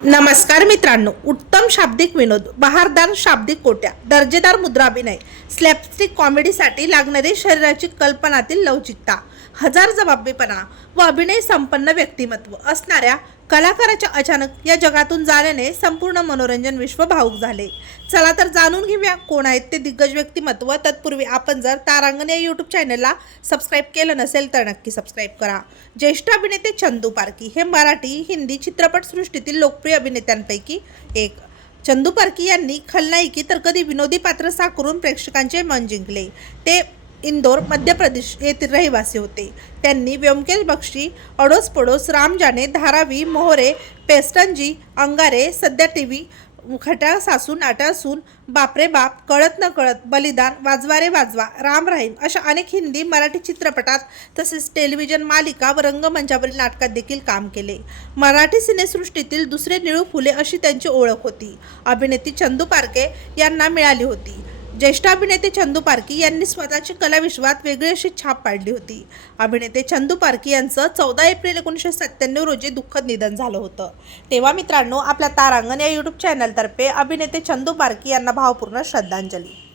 नमस्कार मित्रांनो उत्तम शाब्दिक विनोद बहारदार शाब्दिक कोट्या दर्जेदार मुद्राभिनय स्लॅपस्टिक कॉमेडीसाठी लागणारी शरीराची कल्पनातील लवचिकता हजार जबाबीपणा व अभिनय संपन्न व्यक्तिमत्व असणाऱ्या कलाकाराच्या अचानक या जगातून जाण्याने संपूर्ण मनोरंजन विश्व भावूक झाले. चला तर जाणून घेऊया कोण आहेत ते दिग्गज व्यक्तिमत्व. तत्पूर्वी आपण जर तारांगण या यूट्यूब चॅनलला सबस्क्राईब केलं नसेल तर नक्की सबस्क्राईब करा. ज्येष्ठ अभिनेते चंदू पारकी हे मराठी हिंदी चित्रपटसृष्टीतील लोकप्रिय अभिनेत्यांपैकी एक. चंदू पारकी यांनी खलनायकी तर कधी विनोदी पात्र साकारून प्रेक्षकांचे मन जिंकले. ते इंदोर मध्य प्रदेश येथील रहिवासी होते. त्यांनी व्यमकेश बक्षी अडोस पडोस राम जाने धारावी मोहरे पेस्टनजी अंगारे सध्या टी व्ही खटाळ सासून आटासून बापरे बाप कळत न कळत बलिदान वाजवा रे वाजवा राम राहीम अशा अनेक हिंदी मराठी चित्रपटात तसेच टेलिव्हिजन मालिका व रंगमंचावरील नाटकात देखील काम केले. मराठी सिनेसृष्टीतील दुसरे निळू फुले अशी त्यांची ओळख होती. अभिनेत्री चंदू पारके यांना मिळाली होती. ज्येष्ठ अभिनेते चंदू पारकी यांनी स्वतःची कलाविश्वात वेगळी अशी छाप पाडली होती. अभिनेते चंदू पारकी यांचं चौदा एप्रिल एकोणीसशे सत्त्याण्णव रोजी दुःखद निधन झालं होतं. तेव्हा मित्रांनो आपल्या तारांगण या यूट्यूब चॅनलतर्फे अभिनेते चंदू पारकी यांना भावपूर्ण श्रद्धांजली.